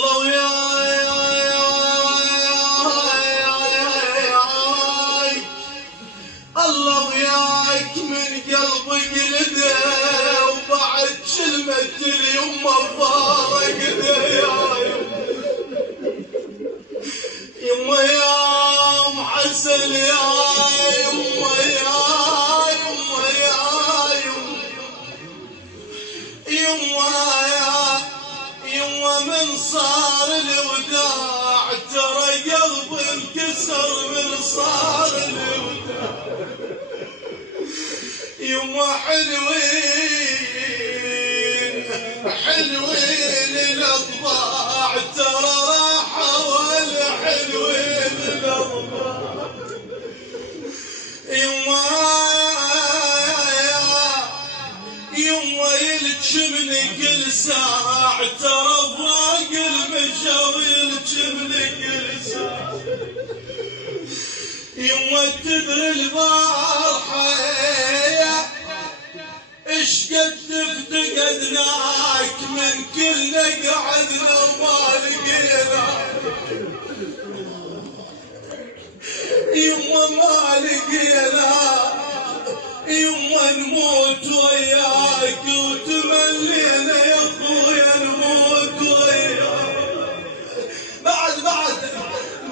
الله الله وياك من قلبي قلده وبعد كلمة اليمه فارقده يما يا ام حسن يا يما يما من صار الوداع ترى قلبي انكسر من صار الوداع يما حلوين الاطباع ترى راحه ولا حلوين الاطباع يما يلجمني كل ساعة ترى فوق المشاوي يلجمني كل ساعة يما تدري البارحة اش قد افتقدناك من كلنا قعدنا وما لقيناك يما ما لقيناك يما نموت وياك وتملينا يا اخويا نموت وياك بعد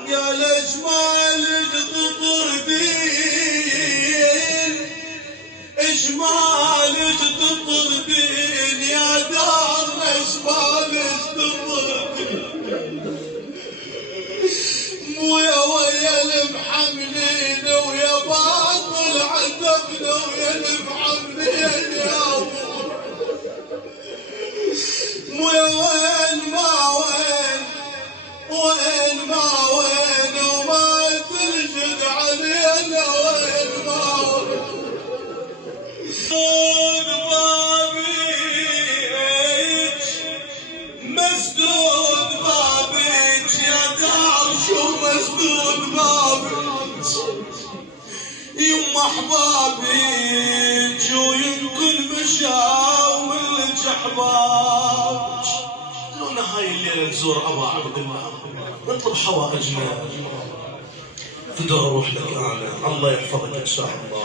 يا الاجمال تطردين اجمالك تطردين يا دارنا اجمالك تطردين مويا ويا المحملين ويا باطل عتبنا ويا المحملين يا مويا وين ما وين وما تنجد علينا وين ما وين مسدود بابك يا دار شو مسدود بابك يما احبابك ويمكن مشاولك احبابك خلونا هاي الليله نزور ابا عبد الله نطلب حوائجنا فداء روح لك انا الله يحفظك ان شاء الله.